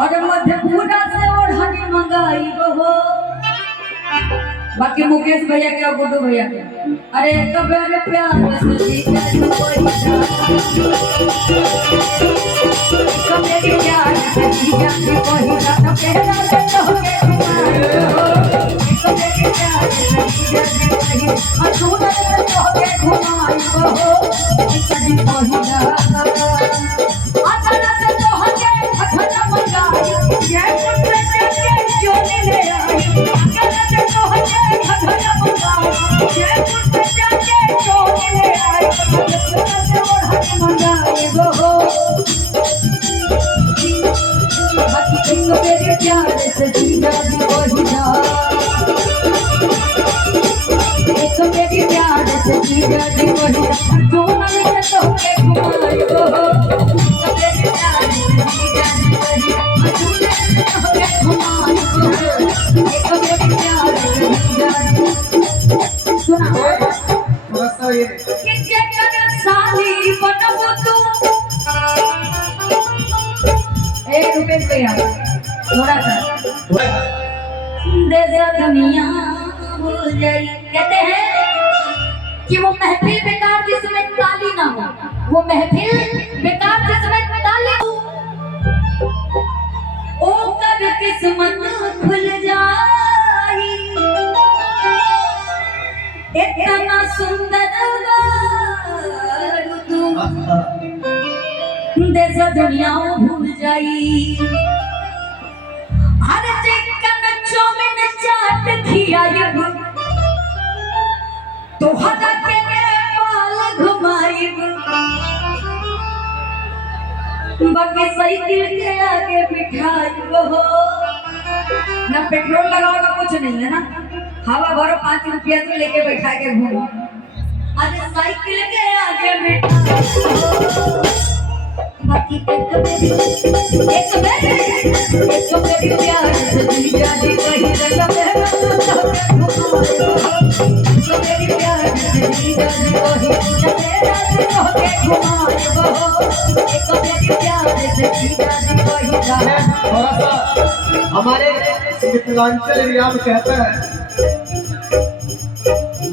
और मधेपुरा से ओढ़नी मंगाई हो। बाकी मुकेश भैया के और गुड्डू भैया के अरे कबर प्यार से जीता कबर प्यार से जीता पहिला तो कहना से तो के कबर प्यार से जीता पहिला अधूरा से तो के घुमाई हो कदी पहिला आतना से तो हटे अठना मंगाई ये पुत्र के जोने ले आई आतना से तो हटे अठना मंगाई ये पुत्र के जोने ले आई से ओढ़नी मंगाई हो। बाकी मेरे प्यार से जीना भी पहिला एक मेरे प्यार से जीना भी पहिला दोनों में तो के घुमाई हो मेरे प्यार से जीना भी पहिला दोनों में तो के घुमाई हो एक मेरे प्यार से जीना सुना बस ये कि जगत साली बनबो तू एक रुपए भैया थोड़ा सा देश दुनिया भूल जाई कहते हैं कि वो महफिल बेकार जिसमें ताली ना हो वो महफिल बेकार जिसमें ताली हो ओ कब किस्मत खुल जाई इतना सुंदर तू देश दुनिया भूल जाई हर चिकन चौमिन चाट खियाइब तो हदा के नेपाल घुमाइब बाकी साइकिल के आगे बिठाइब हो ना पेट्रोल लगाओ कुछ नहीं है ना हवा भरो 5 रुपया तो लेके बैठा के घूमो अरे साइकिल के आगे बिठाइब बाकी एक मेरी प्यार से जीजा जी कहीं जगह मेरा मेरी प्यार से जीजा जी कहीं जगह मेरा घुमाए हो एक मेरी प्यार से जीजा जी कहीं थोड़ा सा हमारे मिथिलांचल एरिया में कहते हैं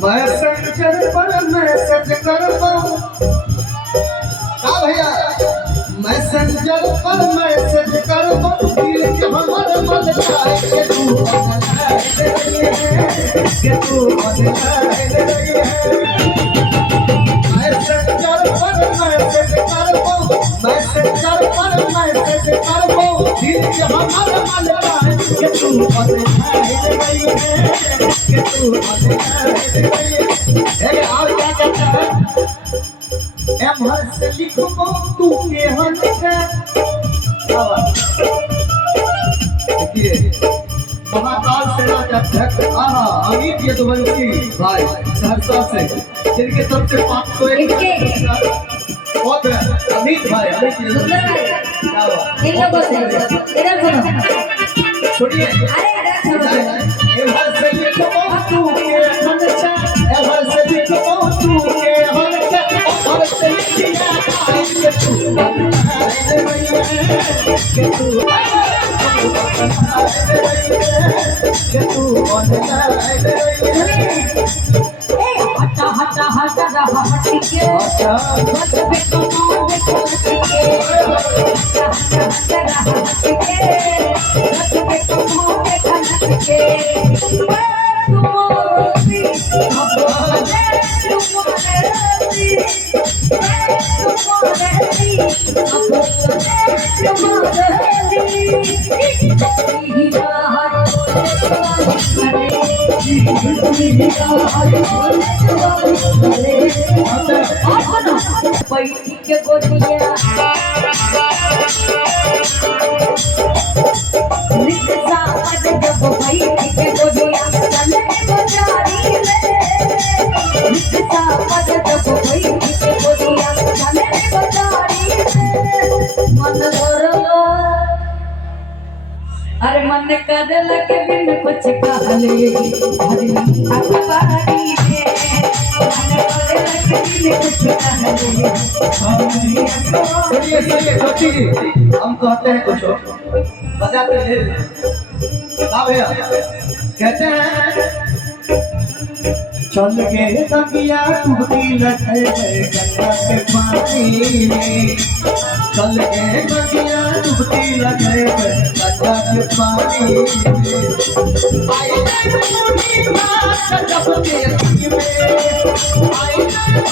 मैसेंजर पर मैसेज करता हूँ का भैया मैसेंजर पर मैसेज करता हूँ दिल के हमारे मन चाहे के तू बदलाए रही है के तू बदलाए रही है मैसेंजर पर मैसेज करता हूँ मैसेंजर पर मैसेज करता हूँ दिल के हमारे मन चाहे के तू बदलाए रही है के तू बदलाए रही है और क्या कहता है एमहर से लिखो तू के हंस देखिए महाकाल सेना के अध्यक्ष अमित यदुवंशी भाई सहरसा से जिनके तरफ से 501 बहुत अमित भाई अमित सुनिए एमहर से लिखो तू के हंस एमहर से लिखो तू के हंस और से लिखिया के तू बदलाए रही है के तू के तू बदलाए रही है हटा हटा हटा रहा हट के बस बेटो देखो हट के हटा हटा रहा हट के बस बेटो देखो हट के बैठी के गोदिया रिक्शा पर जब बैठी के गोदिया चले बाजारी में रिक्शा पर जब बैठी के गोदिया चले बाजारी में मन भरला अरे मन कर लगे बिन कुछ कहले हरी अखबारी में मन कर लगे बिन कुछ कहले सुनिए सुनिए हम कहते हैं कुछ बजाते हैं हाँ भैया कहते हैं चल के तकिया टूटी लगे गंगा के पानी में चल के तकिया टूटी लगे गंगा के पानी में आई नहीं बात जब तेरी में आई नहीं